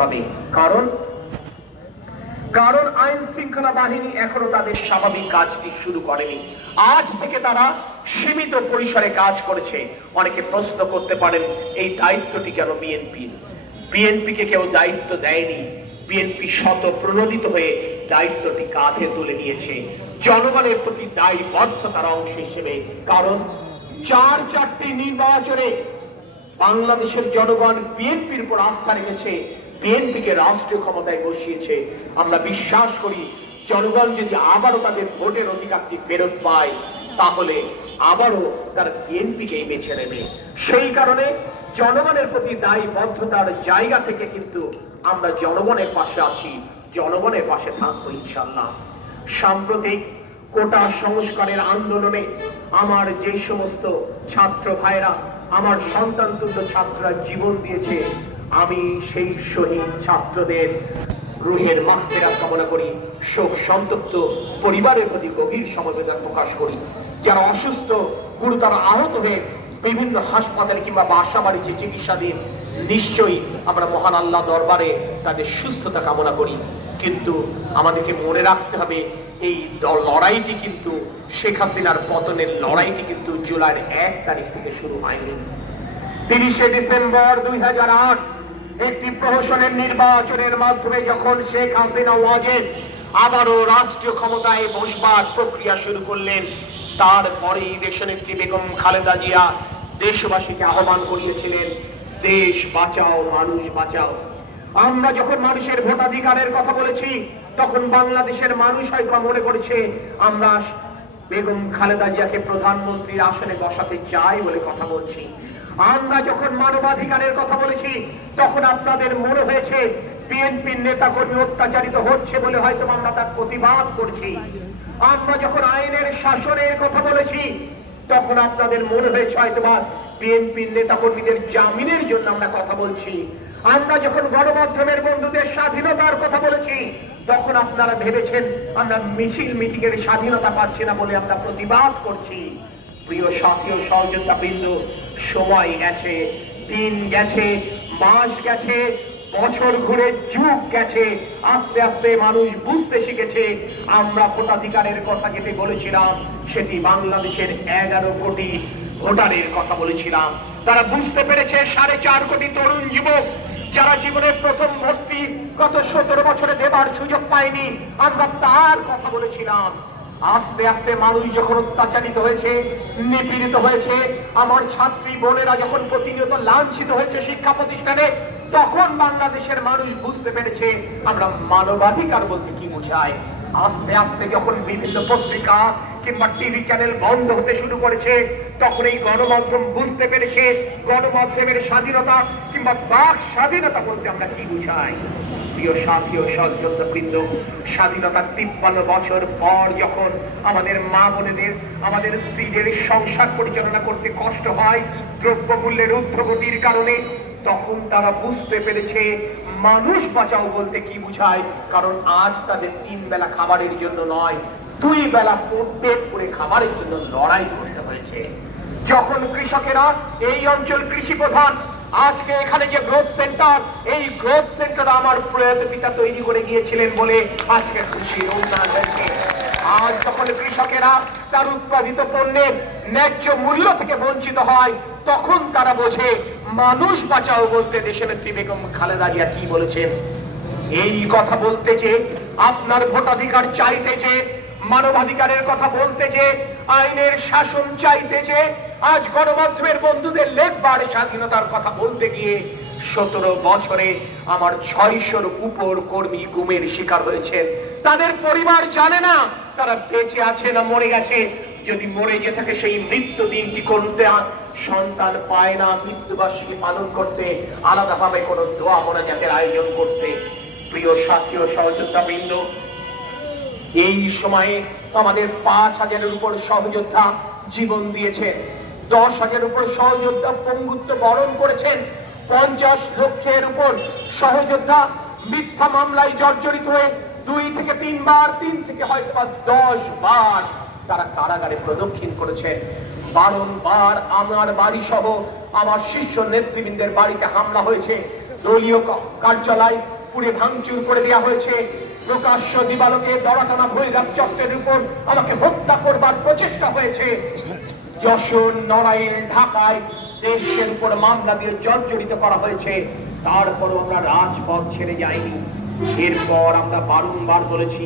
হবে। কারণ কারণ আইন শৃঙ্খলা বাহিনী এখনও তাদের স্বাভাবিক কাজটি শুরু করেনি। আজ থেকে তারা সীমিত পরিসরে কাজ করেছে। অনেকে প্রশ্ন করতে পারেন, এই দায়িত্বটি কেন বিএনপির? বিএনপিকে কেউ দায়িত্ব দেয়নি। বিএনপি শত প্রণোদিত হয়ে দায়িত্বটি কাঁধে তুলে নিয়েছে। জনগণের প্রতি দায়বদ্ধতার অংশ হিসেবে। কারণ, চার চারটি নির্বাচনে বাংলাদেশের জনগণ বিএনপির উপর আস্থা রেখেছে। বিএনপিকে রাষ্ট্রীয় ক্ষমতায় বসিয়েছে, আমরা বিশ্বাস করি, জনগণ যদি আবারও তাদের ভোটের অধিকারটি ফেরত পায়, তাহলে আবারও তারা বিএনপিকেই বেছে নেবে। সেই কারণে জনগণের প্রতি দায়বদ্ধতার জায়গা থেকে কিন্তু আমরা জনগণের পাশে আছি, জনগণের পাশে থাকব ইনশাল্লাহ সাম্প্রতিক কোটা সংস্কারের আন্দোলনে আমার যে সমস্ত ছাত্র ভাইরা, আমার সন্তান তুল্য ছাত্ররা জীবন দিয়েছে আমি সেই শহীদ ছাত্রদের রুহের মাহফেরা কামনা করি, শোক সন্তপ্ত পরিবারের প্রতি গভীর সমবেদনা প্রকাশ করি। যারা অসুস্থ, গুরুতর আহত হয়ে বিভিন্ন হাসপাতালে কিংবা বাসা বাড়িতে চিকিৎসাধীন নিশ্চয়ই আমরা মহান আল্লাহ দরবারে তাদের সুস্থতা কামনা করি। কিন্তু আমাদেরকে মনে রাখতে হবে, এই লড়াইটি কিন্তু শেখ হাসিনার পতনের লড়াইটি কিন্তু জুলাইয়ের এক তারিখ থেকে শুরু হয়নি। তিরিশে ডিসেম্বর দুই হাজার আট একটি প্রহসনের নির্বাচনের মাধ্যমে যখন শেখ হাসিনা ওয়াজেদ আবারও রাষ্ট্রীয় ক্ষমতায় বসবার প্রক্রিয়া শুরু করলেন তারপরেই দেশনেত্রী বেগম খালেদা জিয়া দেশবাসীকে আহ্বান করিয়েছিলেন, দেশ বাঁচাও, মানুষ বাঁচাও। আমরা যখন মানুষের ভোটাধিকারের কথা বলেছি, তখন বাংলাদেশের মানুষ হয়তো মনে করেছে, আমরা বেগম খালেদা জিয়াকে প্রধানমন্ত্রীর আসনে বসাতে চাই বলে কথা বলছি। আমরা যখন মানবাধিকারের কথা বলেছি, তখন আপনাদের মনে হয়েছে বিএনপির নেতাকর্মী অত্যাচারিত হচ্ছে বলে হয়তো আমরা তার প্রতিবাদ করছি। আমরা যখন আইনের শাসনের কথা বলেছি, তখন আপনাদের মনে হয়েছে হয়তোবা বিএনপির নেতাকর্মীদের জামিনের জন্য আমরা কথা বলছি। আমরা যখন গণমাধ্যমের বন্ধুদের স্বাধীনতার কথা বলেছি, তখন আপনারা ভেবেছেন আমরা মিছিল মিটিংয়ের স্বাধীনতা পাচ্ছি না বলে আমরা প্রতিবাদ করছি। প্রিয় সাথী ও সহযোদ্ধা বৃন্দ, সময় গেছে, দিন গেছে, মাস গেছে, বছর ঘুরে যুগ গেছে, আস্তে আস্তে মানুষ বুঝতে শিখেছে, আমরা ভোটাধিকারের কথা যেটি বলেছিলাম, সেটি বাংলাদেশের এগারো কোটি ভোটারের কথা বলেছিলাম। তারা বুঝতে পেরেছে, সাড়ে চার কোটি তরুণ যুবক, যারা জীবনের প্রথম ভর্তি, গত সতেরো বছরে দেবার সুযোগ পায়নি, আমরা তার কথা বলেছিলাম। আস্তে আস্তে মানুষ যখন অত্যাচারিত হয়েছে, নিপীড়িত হয়েছে, আমার ছাত্রী বোনেরা যখন প্রতিনিয়ত লাঞ্ছিত হয়েছে শিক্ষা প্রতিষ্ঠানে, তখন বাংলাদেশের মানুষ বুঝতে পেরেছে, আমরা মানবাধিকার বলতে কি বোঝায়। আস্তে আস্তে যখন বিভিন্ন পত্রিকা কিংবা টিভি চ্যানেল বন্ধ হতে শুরু করেছে, তখন এই গণমাধ্যম বুঝতে পেরেছে গণমাধ্যমের স্বাধীনতা কিংবা বাক স্বাধীনতা বলতে আমরা কি বুঝাই। প্রিয় সাথী ও সহযোদ্ধা বৃন্দ, স্বাধীনতার তিপ্পান্ন বছর পর যখন আমাদের মা বোনেদের, আমাদের স্ত্রীদের সংসার পরিচালনা করতে কষ্ট হয়, দ্রব্যমূল্যের ঊর্ধ্বগতির কারণে, তখন তারা বুঝতে পেরেছে, মানুষ বাঁচাও বলতে কি বুঝায়? কারণ আজ তাদের তিন বেলা খাবারের জন্য নয়, দুই বেলা পেট করে খাবারের জন্য লড়াই করতে হয়েছে। যখন কৃষকেরা, এই অঞ্চল কৃষি প্রধান আজকে এখানে যে গ্রোথ সেন্টার এই গ্রোথ সেন্টার আমার প্রয়াত পিতা তৈরি করে গিয়েছিলেন বলে আজকে খুশি উন্নয়ন হয়েছে আজ যখন কৃষকেরা তার উৎপাদিত পণ্যের ন্যায্য মূল্য থেকে বঞ্চিত হয়, তখন তারা বোঝে, মানুষ বাঁচাও বলতে দেশনেত্রী বেগম খালেদা জিয়া কি বলেছেন? এই কথা বলতে যে আপনার ভোটাধিকার চাইতে যে মানবাধিকারের কথা বলতে যে, আইনের শাসন চাইতে যে, আজ গণমাধ্যমের বন্ধুদের লেখবার স্বাধীনতার কথা বলতে গিয়ে সতেরো বছরে আমার ছয়শোর উপর কর্মী গুমের শিকার হয়েছে। তাদের পরিবার জানে না, তারা বেঁচে আছে না মরে গেছে। যদি মরে গিয়ে থাকে সেই মৃত্যু দিনটি করতে সন্তান পায় না মৃত্যুবার্ষিকী পালন করতে। আলাদাভাবে কোনো দোয়া মোনাজাতের আয়োজন করতে। প্রিয় সাথী ও সহযোদ্ধা বৃন্দ এই সময়ে আমাদের পাঁচ হাজারের উপর সহযোদ্ধা জীবন দিয়েছে দশ হাজারের উপর সহযোদ্ধা পঙ্গুত্ব বরণ করেছেন। পঞ্চাশ লক্ষের উপর সহযোদ্ধা মিথ্যা মামলায় জর্জরিত হয়ে দুই থেকে তিনবার, তিন থেকে হয়তো বা দশ বার তারা কারাগারে প্রদক্ষিণ করেছেন। বারংবার আমার বাড়ি সহ আমার শীর্ষ নেতৃবৃন্দের বাড়িতে হামলা হয়েছে। দলীয় কার্যালয় পুড়ে ভাঙচুর করে দেওয়া হয়েছে। প্রকাশ্য দিবালোকে দড়াটানা ভৈরব চক্রের উপর আমাকে হত্যা করবার প্রচেষ্টা হয়েছে। যশোর, নড়াইল, ঢাকায় দেশের উপর মামলা দিয়ে জর্জরিত করা হয়েছে। তারপরও আমরা রাজপথ ছেড়ে যাইনি। এরপর আমরা বারংবার বলেছি,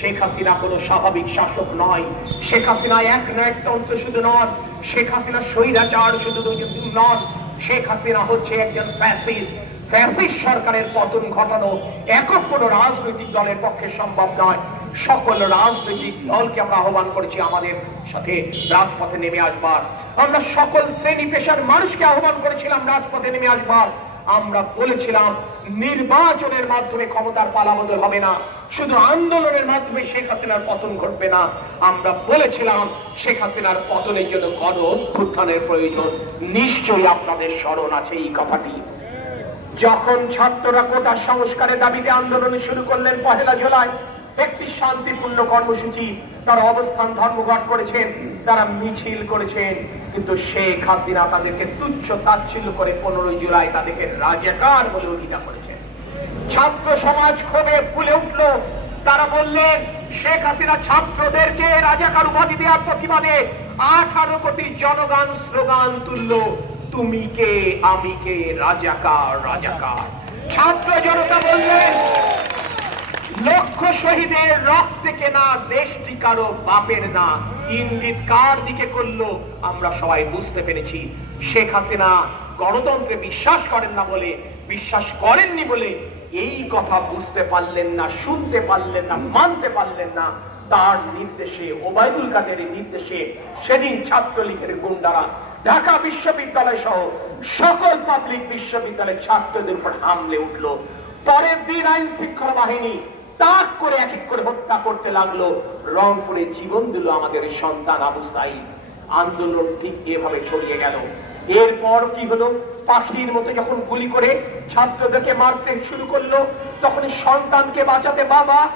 শেখ হাসিনা কোনো স্বাভাবিক শাসক নয়। শেখ হাসিনা এক নায়কতন্ত্র শুধু নন, শেখ হাসিনা স্বৈরাচার শুধু নন। শেখ হাসিনা হচ্ছে একজন ফ্যাসিস্ট ফ্যাসিস্ট সরকারের পতন ঘটানো একক কোনো রাজনৈতিক দলের পক্ষে সম্ভব নয়। সকল রাজনৈতিক দলকে আমরা আহ্বান করেছি আমাদের সাথে রাজপথে নেমে আসবার। আমরা সকল শ্রেণি পেশার মানুষকে আহ্বান করেছিলাম রাজপথে নেমে আসবার। আমরা বলেছিলাম, নির্বাচনের মাধ্যমে ক্ষমতার পালাবদল হবে না। শুধু আন্দোলনের মাধ্যমে শেখ হাসিনার পতন ঘটবে না। আমরা বলেছিলাম, শেখ হাসিনার পতনের জন্য গণ অভ্যুত্থানের প্রয়োজন। নিশ্চয়ই আপনাদের স্মরণ আছে এই কথাটি। যখন ছাত্ররা কোটা সংস্কারের দাবিতে আন্দোলন শুরু করলেন পহেলা জুলাই, একটি শান্তিপূর্ণ কর্মসূচি তারা অবস্থান ধর্মঘট করেছেন, তারা মিছিল করেছেন। কিন্তু শেখ হাসিনা তাদেরকে তুচ্ছ তাচ্ছিল্য করে পনেরোই জুলাই তাদেরকে রাজাকার বলে অধিকার করেছেন। ছাত্র সমাজ ক্ষোভে ফুলে উঠল। তারা বললেন, শেখ হাসিনা ছাত্রদেরকে রাজাকার উপাধি দেওয়ার প্রতিবাদে আঠারো কোটি জনগণ স্লোগান তুলল। তুমি কে আমি কে রাজাকার রাজাকার ছাত্র জনতা বললেন লক্ষ শহীদের রক্তে কেনা দেশটি কারও বাপের না। ইঙ্গিত কার দিকে করল, আমরা সবাই বুঝতে পেরেছি। শেখ হাসিনা গণতন্ত্রে বিশ্বাস করেন না বলে, বিশ্বাস করেননি বলে এই কথা বুঝতে পারলেন না, শুনতে পারলেন না, মানতে পারলেন না। তার নির্দেশে, ওবায়দুল কাদেরের নির্দেশে সেদিন ছাত্রলীগের গুন্ডারা ঢাকা বিশ্ববিদ্যালয় সহ সকল পাবলিক বিশ্ববিদ্যালয়ের ছাত্রদের উপর হামলে উঠল। পরের দিন আইন শৃঙ্খলা বাহিনী তাক করে এক এক করে হত্যা করতে লাগল। রংপুরে জীবন দিল আমাদের সন্তান আবু সাইদ। আন্দোলন ঠিক এভাবে ছড়িয়ে গেল। এরপর কি হলো? পাখির মতো যখন গুলি করে ছাত্রদেরকে মারতে শুরু করল, তখন সন্তানকে বাঁচাতে বাবা,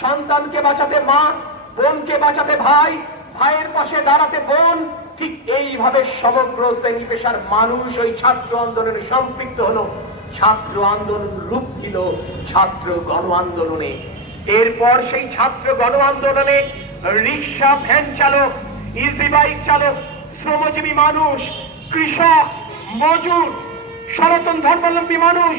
সন্তানকে বাঁচাতে মা, বোনকে বাঁচাতে ভাই, ভাইয়ের পাশে দাঁড়াতে বোন ঠিক এইভাবে সমগ্র শ্রেণি পেশার মানুষ ওই ছাত্র আন্দোলনে সম্পৃক্ত হলো। ছাত্র আন্দোলন রূপ দিল ছাত্র গণ আন্দোলনে। এরপর সেই ছাত্র গণ আন্দোলনে রিক্সা, ভ্যান চালক ইজি বাইক চালক, শ্রমজীবী মানুষ, কৃষক, মজুর, সনাতন ধর্মাবলম্বী মানুষ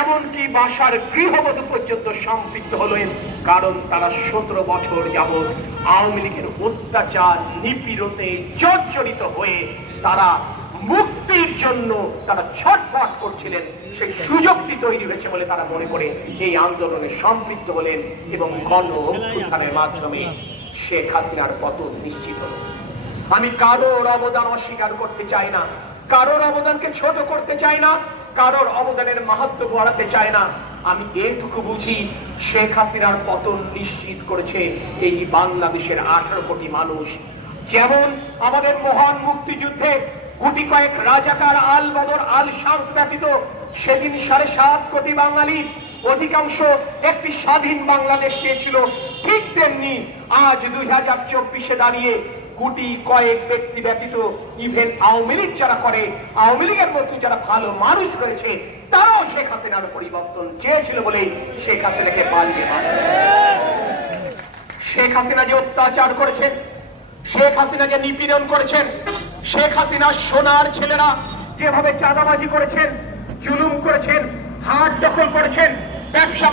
এমনকি বাসার গৃহবধূ পর্যন্ত সম্পৃক্ত হলেন, কারণ তারা সতেরো বছর যাবৎ আওয়ামী লীগের অত্যাচার নিপীড়তে জর্জরিত হয়ে তারা মুক্তির জন্য তারা ছটফট করছিলেন। সেই সুযোগটি তৈরি হয়েছে বলে তারা মনে করে এই আন্দোলনে সম্পৃক্ত হলেন এবং গণ অভ্যুত্থানের মাধ্যমে শেখ হাসিনার পতন নিশ্চিত হল। আমি কারোর অবদান অস্বীকার করতে চাই না, কারোর অবদানকে ছোট করতে চাই না কারোর অবদানের মাহাত্ম বাড়াতে চাই না। আমি এইটুকু বুঝি, শেখ হাসিনার পতন নিশ্চিত করেছে এই বাংলাদেশের আঠারো কোটি মানুষ। যেমন আমাদের মহান মুক্তিযুদ্ধে গুটি কয়েক রাজাকার আল বদর, আল শামস ব্যতীত সেদিন সাড়ে সাত কোটি বাঙালি অধিকাংশ একটি স্বাধীন বাংলাদেশ চেয়েছিল। ঠিক তেমনি আজ দুই হাজার চব্বিশে দাঁড়িয়ে গুটি কয়েক ব্যক্তি ব্যতীত ইভেন আওয়ামী লীগ যারা করে, আওয়ামী লীগের মধ্যে যারা ভালো মানুষ রয়েছে, তারাও শেখ হাসিনার পরিবর্তন চেয়েছিল বলে শেখ হাসিনাকে পালিয়ে শেখ হাসিনা যে অত্যাচার করেছেন, শেখ হাসিনা যে নিপীড়ন করেছেন, শেখ হাসিনা সোনার ছেলেরা যেভাবে চাঁদাবাজি করেছেন, জুলুম করেছেন, হাট দখল করেছেন, ব্যবসা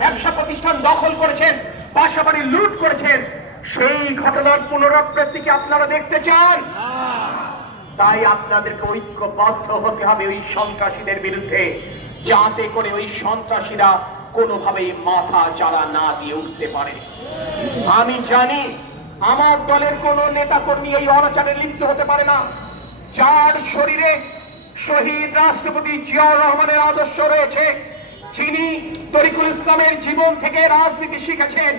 ব্যবসা প্রতিষ্ঠান দখল করেছেন, বাসাবাড়ি লুট করেছেন সেই ঘটনার পুনরাবৃত্তি কি আপনারা দেখতে চান? তাই আপনাদেরকে ঐক্যবদ্ধ হতে হবে ওই সন্ত্রাসীদের বিরুদ্ধে, যাতে করে ওই সন্ত্রাসীরা কোনোভাবেই মাথা চারা না দিয়ে উঠতে পারে। আমি জানি আমার দলের কোন নেতা কর্মী এই অনাচারে লিপ্ত হতে পারে না। যার শরীরে শহীদ রাষ্ট্রপতি জিয়াউর রহমানের আদর্শ রয়েছে, যিনি তরিকুল ইসলামের জীবন থেকে রাজনীতি শিখেছেন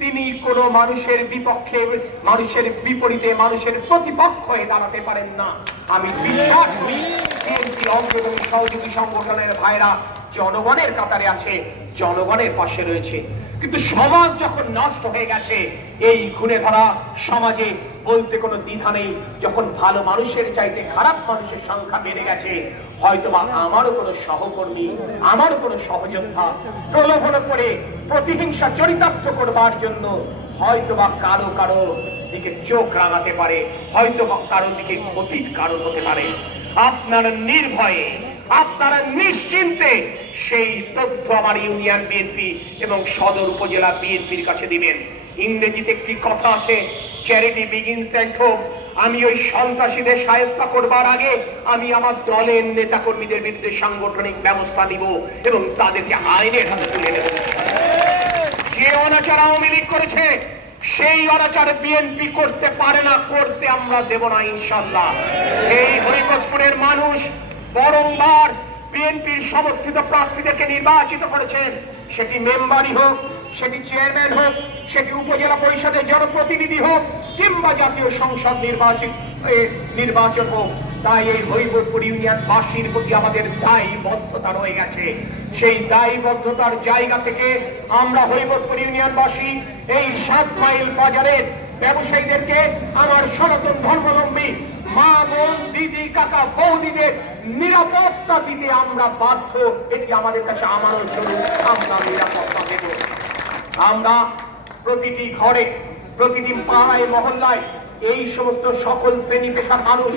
তিনি কোন মানুষের বিপক্ষে, মানুষের বিপরীতে, মানুষের প্রতিপক্ষ হয়ে দাঁড়াতে পারেন না। আমি বিশ্বাস করি বিএনপি অগ্রগামী সহযোগী সংগঠনের ভাইরা জনগণের কাতারে আছে, জনগণের পাশে রয়েছে। কিন্তু সমাজ যখন নষ্ট হয়ে গেছে, এই ঘুরে ধরা সমাজে বলতে কোনো দ্বিধা নেই। যখন ভালো মানুষের চাইতে খারাপ মানুষের সংখ্যা বেড়ে গেছে হয়তোবা আমারও কোনো সহকর্মী আমারও কোনো সহযোদ্ধা প্রলোভন করে প্রতিহিংসা চরিতার্থ করবার জন্য হয়তোবা কারও কারও দিকে চোখ রাঙাতে পারে, হয়তোবা কারও দিকে ক্ষতির কারণ হতে পারে। আপনারা নির্ভয়ে, আপনারা নিশ্চিন্তে সেই তথ্য আমার ইউনিয়ন বিএনপি এবং সদর উপজেলা বিএনপির কাছে দিবেন। ইংরেজিতে একটি কথা আছে চ্যারিটি বিগিনস এন্ড হোম আমি ওই সন্ত্রাসীদের সায়স্তা করবার আগে আমি আমার দলের নেতা কর্মীদের বিরুদ্ধে সাংগঠনিক ব্যবস্থা নিব এবং তাদেরকে আইনের হাতে তুলে দেব যে অনাচার আওয়ামী লীগ করেছে, সেই অনাচার বিএনপি করতে পারে না, করতে আমরা দেব না ইনশাল্লাহ এই হরিপতপুরের মানুষ বরংবার বিএনপির সমর্থিত প্রার্থীদেরকে নির্বাচিত করেছেন। সেটি মেম্বারই হোক সেটি চেয়ারম্যান হোক সেটি উপজেলা পরিষদের জনপ্রতিনিধি হোক, কিংবা জাতীয় সংসদ নির্বাচিত নির্বাচন হোক, তাই এই হরিবোধপুর ইউনিয়ন বাসীর প্রতি আমাদের দায়বদ্ধতা রয়ে গেছে। সেই দায়বদ্ধতার জায়গা থেকে আমরা হরিবোধপুর ইউনিয়নবাসী এই সাত মাইল বাজারের ব্যবসায়ীদেরকে, আমার সনাতন ধর্মাবলম্বী মা, বোন, দিদি, কাকা, বৌদিদের নিরাপত্তা দিতে আমরা বাধ্য। এটি আমাদের কাছে আমারও জরুরি আমরা নিরাপত্তা দেব। আমরা প্রতিটি ঘরে, প্রতিটি পাড়ায়, মহল্লায় এই সমস্ত সকল শ্রেণি পেশার মানুষ,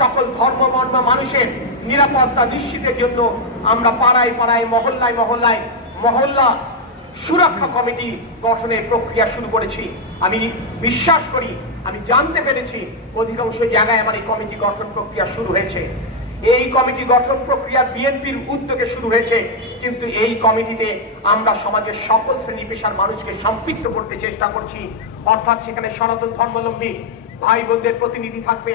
সকল ধর্ম বর্ণ মানুষের নিরাপত্তা নিশ্চিতের জন্য আমরা পাড়ায় পাড়ায়, মহল্লায় মহল্লায় মহল্লা সুরক্ষা কমিটি গঠনের প্রক্রিয়া শুরু করেছি। আমি বিশ্বাস করি, আমি জানতে পেরেছি অধিকাংশ জায়গায় আমার এই কমিটি গঠন প্রক্রিয়া শুরু হয়েছে। এই কমিটি গঠন প্রক্রিয়া বিএনপির উদ্যোগে শুরু হয়েছে। কিন্তু এই কমিটিতে আমরা সমাজের সকল শ্রেণি পেশার মানুষকে সম্পৃক্ত করতে চেষ্টা করছি। অর্থাৎ সেখানে সনাতন ধর্মাবলম্বী ভাই বোনদের প্রতিনিধি থাকবে,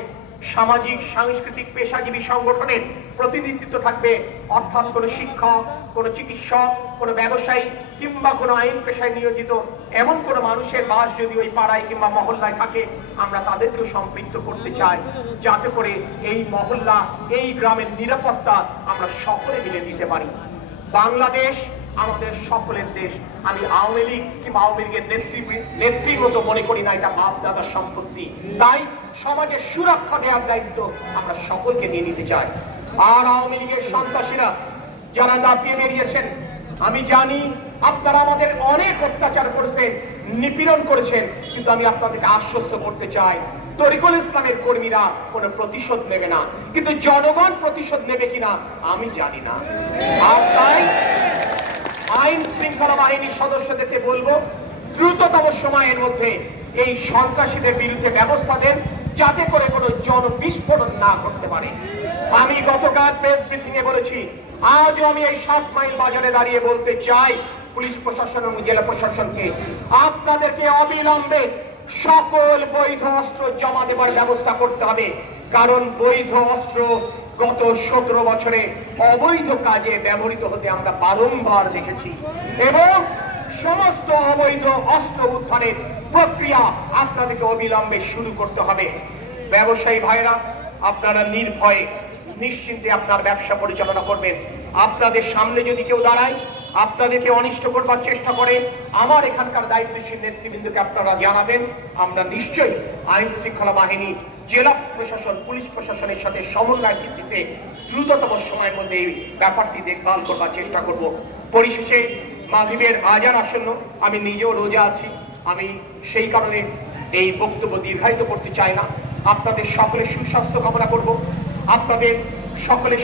সামাজিক, সাংস্কৃতিক, পেশাজীবী সংগঠনের প্রতিনিধিত্ব থাকবে। অর্থাৎ কোনো শিক্ষক, কোনো চিকিৎসক, কোনো ব্যবসায়ী কিংবা কোনো আইন পেশায় নিয়োজিত এমন কোনো মানুষের বাস যদি ওই পাড়ায় কিংবা মহল্লায় থাকে, আমরা তাদেরকেও সম্পৃক্ত করতে চাই। যাতে করে এই মহল্লা, এই গ্রামের নিরাপত্তা আমরা সকলে মিলে দিতে পারি। বাংলাদেশ আমাদের সকলের দেশ। আমি আওয়ামী লীগ কিংবা আওয়ামী লীগের মতো মনে করি না, এটা বাপ দাদার সম্পত্তি। তাই সমাজের সুরক্ষা দেওয়ার দায়িত্ব আমরা সকলকে নিয়ে নিতে চাই। আর আওয়ামী লীগের সন্ত্রাসীরা যারা দাপিয়ে বেরিয়েছেন, আমি জানি আপনারা আমাদের অনেক অত্যাচার করেছেন, নিপীড়ন করেছেন, কিন্তু আমি আপনাদেরকে আশ্বস্ত করতে চাই তরিকুল ইসলামের কর্মীরা কোনো প্রতিশোধ নেবে না। কিন্তু জনগণ প্রতিশোধ নেবে কিনা, আমি জানি না। আর তাই আইন শৃঙ্খলা বাহিনীর সদস্যদেরকে বলব, দ্রুততম সময়ের মধ্যে এই সন্ত্রাসীদের বিরুদ্ধে ব্যবস্থা দেন যাতে করে কোনো জন বিস্ফোরণ না করতে পারে। আমি গতকাল প্রেস ব্রিফিং এ বলেছি, আজও আমি এই সাত মাইল বাজারে দাঁড়িয়ে বলতে চাই, পুলিশ প্রশাসন এবং জেলা প্রশাসনকে, আপনাদেরকে অবিলম্বে সকল বৈধ অস্ত্র জমা দেবার ব্যবস্থা করতে হবে। কারণ বৈধ অস্ত্র গত সতেরো বছরে অবৈধ কাজে ব্যবহৃত হতে আমরা বারংবার দেখেছি এবং সমস্ত অবৈধ অস্ত্র উদ্ধারের প্রক্রিয়া আপনাদেরকে অবিলম্বে শুরু করতে হবে। ব্যবসায়ী ভাইরা আপনারা নির্ভয়ে নিশ্চিন্তে আপনার ব্যবসা পরিচালনা করবেন। আপনাদের সামনে যদি কেউ দাঁড়ায় আপনাদেরকে অনিষ্ট করবার চেষ্টা করে, আমার এখানকার দায়িত্বশীল নেতৃবৃন্দকে আপনারা জানাবেন। আমরা নিশ্চয়ই আইন শৃঙ্খলা বাহিনী, জেলা প্রশাসন, পুলিশ প্রশাসনের সাথে সমন্বয় ভিত্তিতে দ্রুততম সময়ের মধ্যে এই ব্যাপারটি দেখভাল করবার চেষ্টা করব। পরিশেষে মাঘিবের আজান আসন্ন, আমি নিজেও রোজা আছি। আমি সেই কারণে এই বক্তব্য দীর্ঘায়িত করতে চাই না। আপনাদের সকলের সুস্বাস্থ্য কামনা করব। আপনাদের সকলের